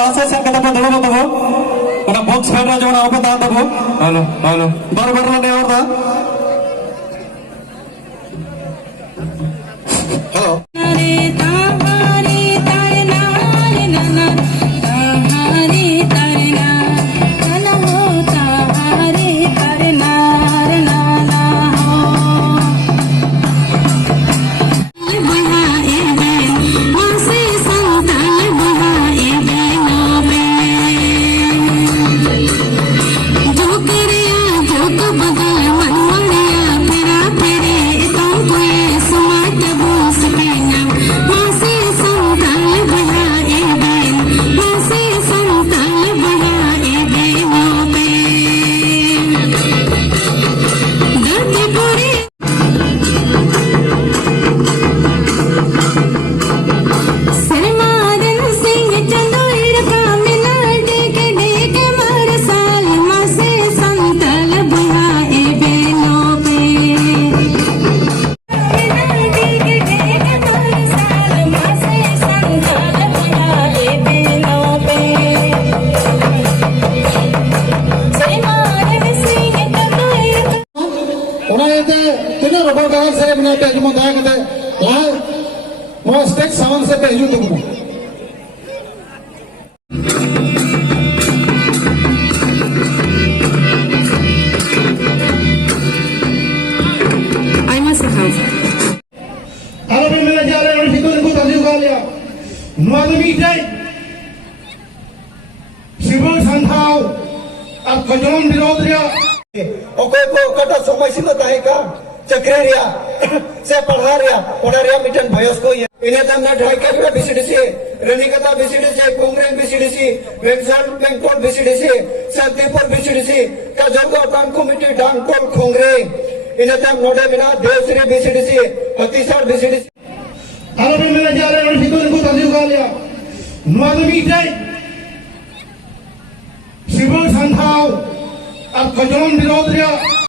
langsung saya kata pada dulu tahu. Karena box pada jangan apa tahu. Halo. Baru lah nih orang. Halo. Tino robot kawan saya menaikkan cuma dah kata, lah, mau stek sawan saya peju tu pun. I must have. Kalau bila jalan orang itu ikut tajuk kalian, nuada mitai, sibuk santau, kajian birodria. Okay को कटा समय सीमा ताहेका चक्रेरिया से पढ़ारिया पढ़ारिया mitten भयस को ये इन्हें तम ना ढाई का भी बीसीडीसी रनिकता बीसीडीसी कांग्रेस बीसीडीसी वेंचर बैंकोल बीसीडीसी शांतिपुर बीसीडीसी का जंगल काम कमेटी डांगकोल कांग्रेस इन्हें तम नोडे बिना Devshri बीसीडीसी हतीसर बीसीडीसी kalau bila jalan orang itu ikut tajuk kalian, nuada mitai, sibuk santau, kajian birodria.